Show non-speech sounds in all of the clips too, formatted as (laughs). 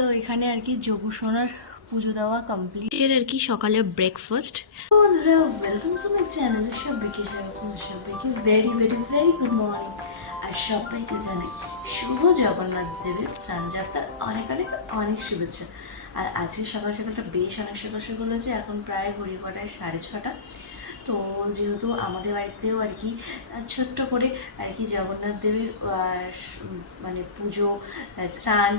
তো এখানে আর কি যোগু সোনার পুজো দেওয়া কমপ্লিট এর আর কি সকালে ব্রেকফাস্ট বন্ধুরা ওয়েলকাম টু মাই চ্যানেল সবাইকে স্বাগত সবাইকে very very very good morning আর সবাইকে জানাই শুভ জগন্নাথ দেবের স্নান যাত্রার অনেক অনেক অনেক শুভেচ্ছা। আর আজকে সকাল সকালটা বেশ অনেক সকাল সকাল হয়েছে। এখন প্রায় ঘড়ি কটায় সাড়ে ছটা। তো যেহেতু আমাদের বাড়িতেও আর কি ছোট্ট করে আর কি জগন্নাথ দেবের মানে পুজো স্নান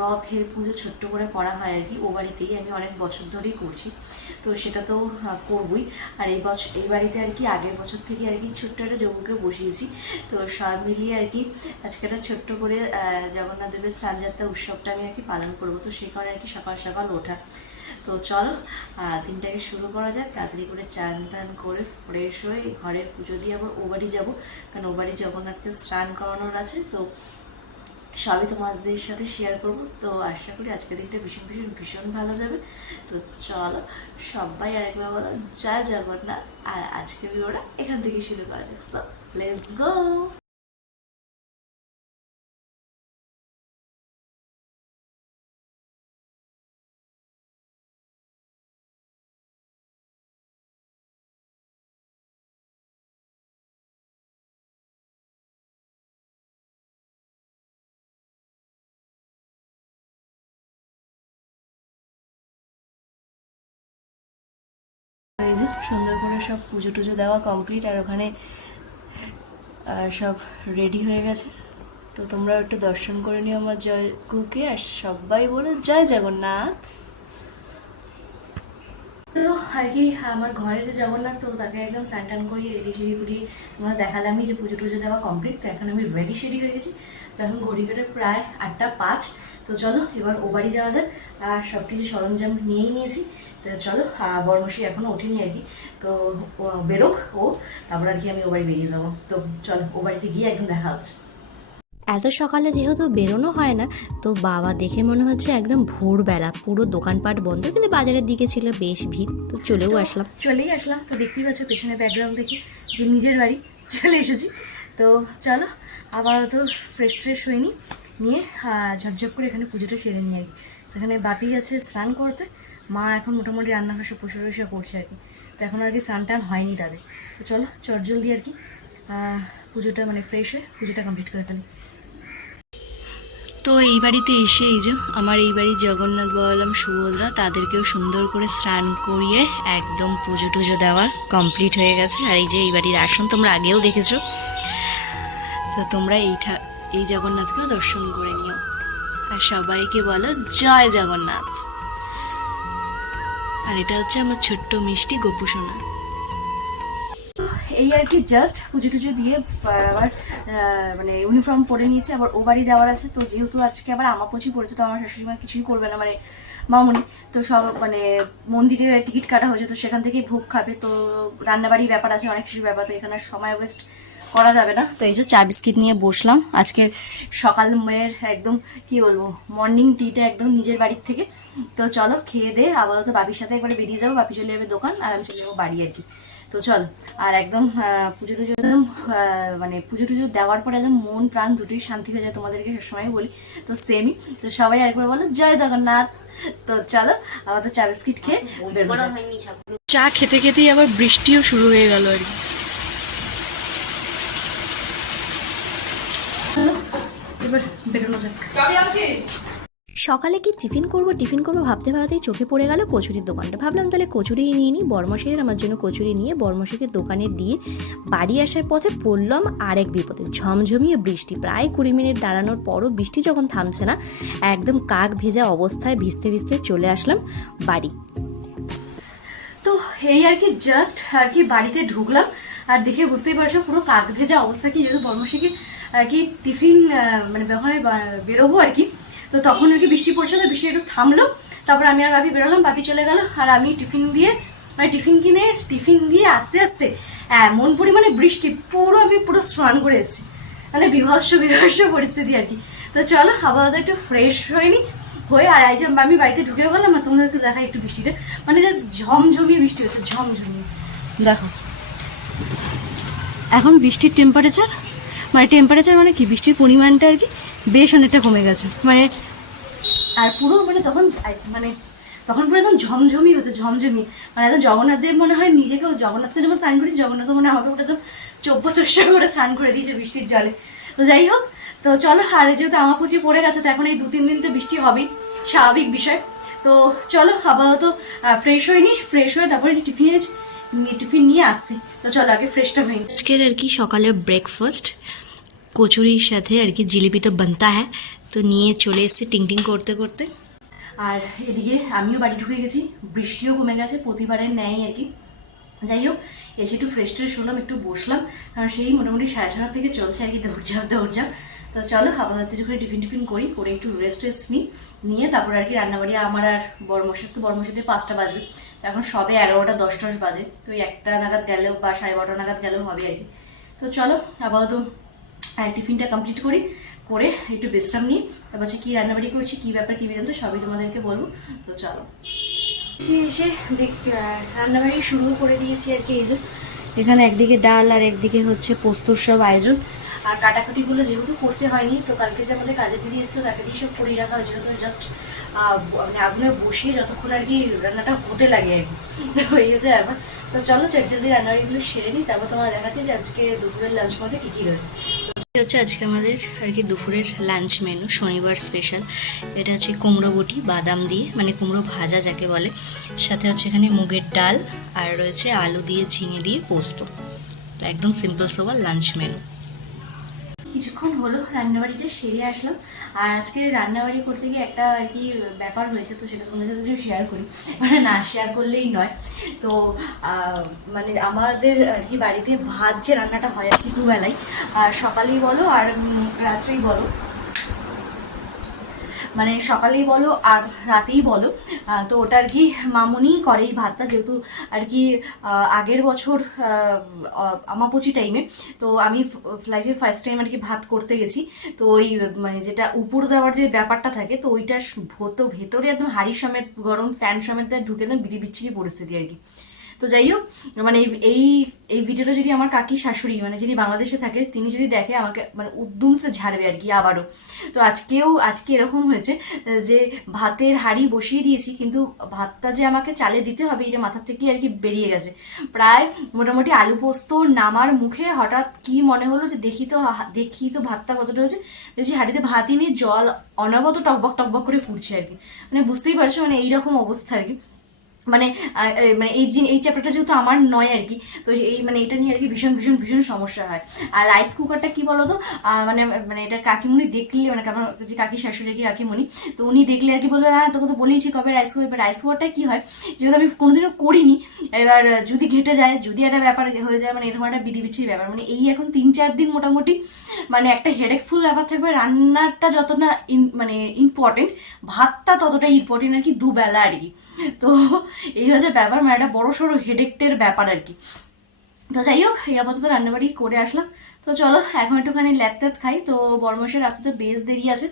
রথের পুজো ছোট্ট করে করা হয় আর কি। ও বাড়িতেই আমি অনেক বছর ধরেই করছি। তো সেটা তো করবই। আর এই বছর এই বাড়িতে আর কি আগের বছর থেকে আর কি ছোট্ট একটা যোগুকে বসিয়েছি। তো সব মিলিয়ে আর কি আজকে একটা ছোট্ট করে জগন্নাথ দেবের স্নানযাত্রা উৎসবটা আমি আর কি পালন করব। তো সেই কারণে আর কি সকাল সকাল ওঠা। তো চলো দিনটাকে শুরু করা যাক। তাড়াতাড়ি করে চান টান করে ফ্রেশ হয়ে ঘরের পুজো দিয়ে আবার ও বাড়ি যাব। কারণ ও বাড়ি জগন্নাথকে স্নান করানোর আছে, তো সবই তোমাদের সাথে শেয়ার করব। তো আশা করি আজকের দিনটা ভীষণ ভীষণ ভীষণ ভালো যাবে। তো চলো, সবাই আরেকবার বলো, জয় জগন্নাথ। আর আজকের ভিডিওটা এখান থেকে শুরু করা যাক। সো লেটস গো এই সুন্দর করে সব পুজো টুজো দেওয়া কমপ্লিট আর ওখানে সব রেডি হয়ে গেছে। তো তোমরা একটু দর্শন করে নিও আমার জয়গুকে আর সবাই বলে জয় জগন্নাথ। তো আর কি, আমার ঘরে যে জগন্নাথ, তো তাকে একদম স্যান্টান করিয়ে, রেডি সেডি করিয়ে তোমরা দেখালামই যে পুজো টুজো দেওয়া কমপ্লিট তো এখন আমি রেডি সেডি হয়ে গেছি। তো এখন ঘড়ি কাটে প্রায় আটটা পাঁচ। তো চলো, এবার ও বাড়ি যাওয়া যাক। আর সব কিছু সরঞ্জাম নিয়েই নিয়েছি। তো চলো বড়মশাই এখনও ওঠেনি আর কি। তো বেরোক ও তারপর আর কি আমি ও বাড়ি বেরিয়ে যাব। তো চলো ও বাড়িতে গিয়ে একদম দেখা হচ্ছে। এত সকালে যেহেতু বেরোনো হয় না তো বাবা দেখে মনে হচ্ছে একদম ভোরবেলা পুরো দোকানপাট বন্ধ কিন্তু বাজারের দিকে ছিল বেশ ভিড় তো চলেও আসলাম। চলেই আসলাম তো দেখতেই পাচ্ছ পেছনে ব্যাকগ্রাউন্ড দেখি যে নিজের বাড়ি চলে এসেছি। তো চলো আবার আপাতত ফ্রেশ ট্রেশ হয়নি নিয়ে ঝকঝক করে এখানে পুজোটা সেরে নিই আর কি। তো এখানে বাপি আছে স্নান করতে মা এখন মোটামুটি সব বসে বসে করছে আর কি। তো এখন আর কি স্নান টান হয়নি তাদের। তো চলো, চট জলদি আর কি পুজোটা মানে ফ্রেশ হয়ে পুজোটা কমপ্লিট করে ফেলি। তো এই বাড়িতে এসে এই যে আমার এই বাড়ির জগন্নাথ, বলরাম, সুভদ্রা তাদেরকেও সুন্দর করে স্নান করিয়ে একদম পুজো টুজো দেওয়া কমপ্লিট হয়ে গেছে। আর এই যে এই বাড়ির আসন তোমরা আগেও দেখেছ। তো তোমরা এই ঠা- এই জগন্নাথকেও দর্শন করে নিও। আর সবাইকে বলো, জয় জগন্নাথ। আর এটা হচ্ছে আমার ছোট্ট মিষ্টি গোপুসোনা এই আর কি জাস্ট পুজো টুজো দিয়ে আবার মানে ইউনিফর্ম পরে নিয়েছে, আবার ও বাড়ি যাওয়ার আছে, তো যেহেতু আজকে আবার আমাপচি পড়েছে, তো আমার শাশুড়ি মা কিছুই করবে না মানে মামুনি, তো সব মানে মন্দিরে টিকিট কাটা হয়েছে, তো সেখান থেকেই ভোগ খাবে, তো রান্নাবাড়ির ব্যাপার আছে, অনেক কিছু ব্যাপার, তো এখানে সময় ওয়েস্ট করা যাবে না। তো এই যে চা বিস্কিট নিয়ে বসলাম। আজকে সকাল মেয়ের একদম, কি বলব মর্নিং টিটা একদম নিজের বাড়ির থেকে। তো চলো খেয়ে দে, আপাতত বাপির সাথে একবারে বেরিয়ে যাব। বাপি চলে যাবে দোকান, আর আমি চলে যাব বাড়ি আর কি। তো চলো, আর একদম পুজো টুজো একদম মানে পুজো টুজো দেওয়ার পরে একদম মন প্রাণ দুটোই শান্তি হয়ে যায় তোমাদেরকে সবসময় বলি। তো সেমই তো সবাই আরেকবার বলো, জয় জগন্নাথ। তো চলো আমাদের চা বিস্কিট খেয়ে। চা খেতে খেতেই আবার বৃষ্টিও শুরু হয়ে গেল আর কি চলো, এবার বেরোনো যাক। সকালে কি টিফিন করব টিফিন করব ভাবতে ভাবতেই চোখে পড়ে গেল কচুরির দোকানটা। ভাবলাম তাহলে কচুরি নিয়ে নিই বর্মশের আমার জন্য কচুরি নিয়ে বর্মশেকে দোকানে দিয়ে বাড়ি আসার পথে পড়লাম আরেক বিপদে। ঝমঝমিয়ে বৃষ্টি প্রায় কুড়ি মিনিট দাঁড়ানোর পরও বৃষ্টি যখন থামছে না একদম কাক ভেজা অবস্থায় ভিজতে ভিজতে চলে আসলাম বাড়ি। তো এই আর কি জাস্ট আর কি বাড়িতে ঢুকলাম আর দেখে বুঝতেই পারছ, পুরো কাক ভেজা অবস্থা কি যেহেতু বর্মশিকে আর কি টিফিন মানে আমি বেরোবো আর কি। তো তখন আর কি বৃষ্টি পড়ছে, তো বৃষ্টি একটু থামলো। তারপর আমি আর বাপি বেরোলাম বাপি চলে গেল, আর আমি টিফিন দিয়ে মানে টিফিন কিনে, টিফিন দিয়ে আস্তে আস্তে, এমন পরিমাণে বৃষ্টি, পুরো আমি পুরো স্নান করে এসেছি। মানে বিভৎস বিভৎস পরিস্থিতি আর কি। তো চলো, আপাতত একটু ফ্রেশ হয়নি, হয়ে আর যে আমি বাড়িতে ঢুকে গেলাম, আর তোমাদেরকে দেখা একটু বৃষ্টিটা মানে জাস্ট ঝমঝমিয়ে বৃষ্টি হচ্ছে, ঝমঝমিয়ে। দেখো এখন বৃষ্টির টেম্পারেচার মানে টেম্পারেচার মানে কি? বৃষ্টির পরিমাণটা আর কি বেশ অনেকটা কমে গেছে। মানে আর পুরো মানে তখন মানে তখন পুরো একদম ঝমঝমি হচ্ছে, ঝমঝমি। মানে একদম জগন্নাথ দেব মনে হয় নিজেকেও, জগন্নাথকে যেমন স্নান করি জগন্নাথ মনে হয় আমাকে ওটা তো চব্য করে স্নান করে দিয়েছে বৃষ্টির জলে। তো যাই হোক, তো চলো, আর যেহেতু আমাপুচি পড়ে গেছে, তো এখন এই দু তিন দিন তো বৃষ্টি হবেই, স্বাভাবিক বিষয়। তো চলো, আপাতত ফ্রেশ হয়নি ফ্রেশ হয়ে তারপরে যে টিফিন টিফিন নিয়ে আসছি। তো চলো আগে ফ্রেশটা হয়নি আজকের আর কি সকালে ব্রেকফাস্ট কচুরির সাথে আর কি জিলিপি তো বানতা হ্যাঁ তো নিয়ে চলে এসেছি টিং টিং করতে করতে। আর এদিকে আমিও বাড়ি ঢুকে গেছি বৃষ্টিও কমে গেছে প্রতিবারের ন্যায় আর কি। যাই হোক এসে একটু ফ্রেশ ট্রেশ হলাম একটু বসলাম কারণ সেই মোটামুটি সাড়ে ছটা থেকে চলছে আর কি দৌড়ঝাপ দৌড়ঝাপ। তো চলো আপাতত করে টিফিন টিফিন করি করে একটু রেস্ট টেস্ট নিই নিয়ে তারপর আর কি রান্নাবাড়ি আমার আর বড়মশার তো বড়মশাতে পাঁচটা বাজবে। এখন সবে এগারোটা দশ টস বাজে, তো একটা নাগাদ গেলেও বা সাড়ে বারোটা নাগাদ গেলেও হবে আর কি। তো চলো, আপাতত টিফিনটা কমপ্লিট করি, করে একটু বিশ্রাম নিই, তারপর হচ্ছে কী রান্নাবাড়ি করছি, কী ব্যাপার, কী তো সবই তোমাদেরকে বলব, তো চলো। এসে দেখ রান্নাবাড়ি শুরু করে দিয়েছি আর কি, এই যে। এখানে একদিকে ডাল আর একদিকে হচ্ছে পোস্তর সব আয়োজন। আর কাটাকুটিগুলো যেহেতু করতে হয়নি, তো কালকে যে আমাদের কাজে দিয়ে দিয়েছিল তাকে দিয়ে সব করিয়ে রাখা হয়েছিল। তো জাস্ট মানে আগুনে বসিয়ে যতক্ষণ আর কি রান্নাটা হতে লাগে আর কি। হয়ে গেছে ব্যাপার। তো চলো চট জলদি রান্নাবাড়িগুলো সেরে নিই, তারপর তোমার দেখাচ্ছি যে আজকে দুপুরের লাঞ্চ মধ্যে কী কী রয়েছে। হচ্ছে আজকে আমাদের আর কি দুপুরের লাঞ্চ মেনু শনিবার স্পেশাল এটা হচ্ছে কুমড়ো বটি, বাদাম দিয়ে মানে কুমড়ো ভাজা যাকে বলে। সাথে হচ্ছে এখানে মুগের ডাল, আর রয়েছে আলু দিয়ে, ঝিঙে দিয়ে পোস্ত। একদম সিম্পল সোবার লাঞ্চ মেনু কিছুক্ষণ হলো রান্নাবাড়িটা সেরে আসলাম। আর আজকে রান্নাবাড়ি করতে গিয়ে একটা আর কি ব্যাপার হয়েছে, তো সেটা তোমাদের সাথে শেয়ার করি। মানে না শেয়ার করলেই নয়। তো মানে আমাদের আর কি বাড়িতে ভাত যে রান্নাটা হয় আর কি দুবেলায় সকালেই বলো আর রাত্রেই বলো। মানে সকালেই বলো আর রাতেই বলো তো ওটা আর কি মামুনি করে এই ভাতটা যেহেতু আর কি আগের বছর আমাপচি টাইমে তো আমি লাইফে ফার্স্ট টাইম আর কি ভাত করতে গেছি। তো ওই মানে যেটা উপর দেওয়ার যে ব্যাপারটা থাকে, তো ওইটা ভতো ভেতরে একদম হাড়ি সমেত গরম ফ্যান সমেত ঢুকে একদম বিড়ি বিচ্ছিরি পরিস্থিতি আর কি। তো যাই হোক মানে এই এই ভিডিওটা যদি আমার কাকি শাশুড়ি মানে যিনি বাংলাদেশে থাকে, তিনি যদি দেখে আমাকে মানে উদ্যমসে ঝাড়বে আর কি আবারও। তো আজকেও আজকে এরকম হয়েছে যে ভাতের হাঁড়ি বসিয়ে দিয়েছি, কিন্তু ভাতটা যে আমাকে চালে দিতে হবে, এটা মাথার থেকে আর কি বেরিয়ে গেছে। প্রায় মোটামুটি আলু পোস্ত নামার মুখে হঠাৎ কি মনে হলো যে দেখি তো দেখি তো ভাতটা কতটা হয়েছে, দেখছি হাঁড়িতে ভাতই নেই, জল অনবত টকবক টকবক করে ফুটছে আর কি। মানে বুঝতেই পারছ মানে এইরকম অবস্থা আর কি। মানে মানে এই জিন, এই চ্যাপ্টারটা যেহেতু আমার নয় আর কি, তো এই মানে এটা নিয়ে আর কি ভীষণ ভীষণ ভীষণ সমস্যা হয়। আর রাইস কুকারটা কি বলতো? মানে মানে এটা কাকিমুনি দেখলে মানে আমার যে কাকি শাশুড়ি কি কাকিমুনি, তো উনি দেখলে আর কি বলবে হ্যাঁ তোকে তো বলেইছি কবে রাইস কুকার এবার রাইস কুকারটা কি হয়? যেহেতু আমি কোনোদিনও করিনি, এবার যদি ঘেটে যায়, যদি একটা ব্যাপার হয়ে যায় মানে এরকম একটা বিধি বিচ্ছির ব্যাপার মানে এই এখন তিন, চার দিন মোটামুটি মানে একটা হেডেকফুল ব্যাপার থাকবে, রান্নাটা যতটা মানে ইম্পর্টেন্ট ভাতটা ততটা ইম্পর্টেন্ট আর কি দুবেলা আর কি। (laughs) তো এই হচ্ছে ব্যাপার মানে একটা বড় সড়ো হেডেকটের ব্যাপার আর কি। তো যাই হোক, এই আপাতত রান্নাবাড়ি করে আসলাম। তো চলো, এখন একটুখানি ল্যাত খাই। তো বর্মশের রাস্তাতে বেশ দেরি আছে।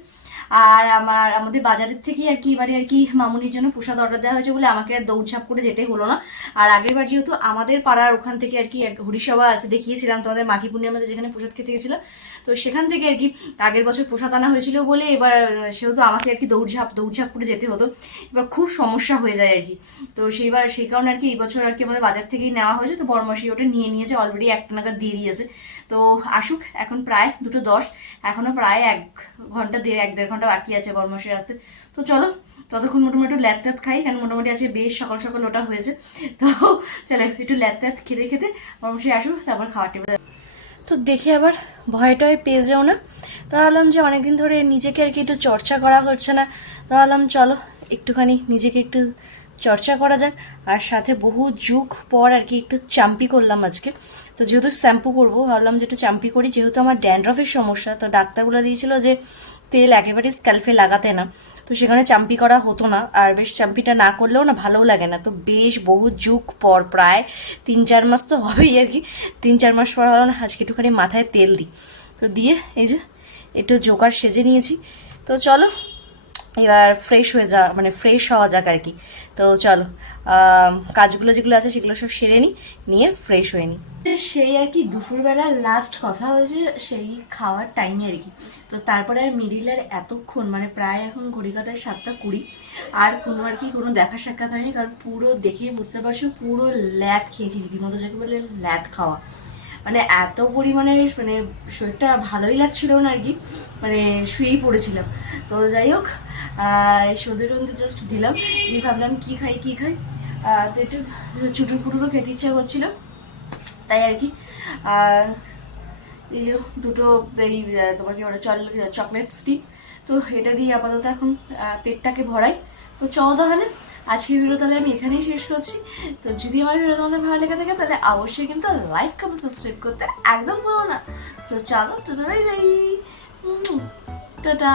আর আমার, আমাদের বাজারের থেকেই আর কি, এবারে আর কি মামুনির জন্য প্রসাদ অর্ডার দেওয়া হয়েছে বলে আমাকে আর দৌড়ঝাঁপ করে যেতে হলো না। আর আগের বার যেহেতু আমাদের পাড়ার ওখান থেকে আর কি এক হরিসভা আছে দেখিয়েছিলাম, তোমাদের মাঘী পূর্ণিমাতে যেখানে প্রসাদ খেতে গেছিলাম। তো সেখান থেকে আর কি আগের বছর প্রসাদ আনা হয়েছিল বলে এবার সেহেতু আমাকে আর কি দৌড়ঝাঁপ দৌড়ঝাঁপ করে যেতে হতো এবার খুব সমস্যা হয়ে যায় আর কি। তো সেইবার, সেই কারণে আর কি এই বছর আর কি আমাদের বাজার থেকেই নেওয়া হয়েছে। তো বড়মাসি ওটা নিয়ে নিয়েছে অলরেডি একটা নাগাদ দিয়ে দিয়েছে। তো আসুক, এখন প্রায় দুটো দশ, এখনও প্রায় এক ঘণ্টা দেড়, এক দেড় ঘণ্টা বাকি আছে বড়মাসের আসতে। তো চলো, ততক্ষণ মোটামুটি একটু ল্যাট ট্যাট খাই কারণ মোটামুটি আজকে বেশ সকাল সকাল ওটা হয়েছে। তো চলো, একটু ল্যাট ট্যাট খেতে খেতে বড়মাসি আসুক তারপর খাওয়া টেবিল তো দেখি আবার, ভয় টয় পেয়ে যাও না? তো ভাবলাম যে অনেকদিন ধরে নিজেকে আর কি একটু চর্চা করা হচ্ছে না। তো ভাবলাম চলো, একটুখানি নিজেকে একটু চর্চা করা যাক, আর সাথে বহু যুগ পর আর কি একটু চাম্পি করলাম আজকে। তো যেহেতু শ্যাম্পু করব, ভাবলাম যে একটু চাম্পি করি। যেহেতু আমার ড্যান্ড্রফের সমস্যা, তো ডাক্তারগুলো দিয়েছিল যে তেল একেবারে স্ক্যাল্পে লাগাতে না। তো সেখানে চাম্পি করা হতো না, আর বেশ চাম্পিটা না করলেও না ভালোও লাগে না। তো বেশ বহু যুগ পর, প্রায় তিন চার মাস তো হবেই আর কি, তিন চার মাস পর হলো না আজকে একটুখানি মাথায় তেল দিই। তো দিয়ে এই যে একটু জোগাড় সেজে নিয়েছি। তো চলো, এবার ফ্রেশ হয়ে যা মানে ফ্রেশ হওয়া যাক আর কি। তো চলো কাজগুলো যেগুলো আছে সেগুলো সব সেরে নিই নিয়ে ফ্রেশ হয়ে নিই সেই আর কি দুপুরবেলা লাস্ট কথা হয়েছে, সেই খাওয়ার টাইমে আর কি। তো তারপরে আর মিডিলের এতক্ষণ মানে প্রায় এখন ঘড়ি সাতটা কুড়ি, আর কোনো আর কি কোনো দেখা সাক্ষাৎ হয়নি, কারণ পুরো দেখে বুঝতে পারছ, পুরো ল্যাদ খেয়েছি, রীতিমতো যাকে বলে ল্যাদ খাওয়া। মানে এত পরিমাণে মানে শরীরটা ভালোই লাগছিল না আর কি মানে শুয়েই পড়েছিলাম। তো যাই হোক সদের জাস্ট দিলাম, দিয়ে ভাবলাম কী খাই কী খাই? তো একটু চুটুর পুটুরও খেতে ইচ্ছা করছিল। তাই আর কি। আর এই যে দুটো এই তোমার কি ওটা চল চকলেট স্টিক তো এটা দিয়ে আপাতত এখন পেটটাকে ভরাই। তো চল তাহলে আজকের ভিডিও তাহলে আমি এখানেই শেষ করছি। তো যদি আমার ভিডিও তোমাদের ভালো লেগে থাকে, তাহলে অবশ্যই কিন্তু লাইক কমেন্ট সাবস্ক্রাইব করতে একদম ভুলো না। তো চলো, তো বাই বাই টাটা।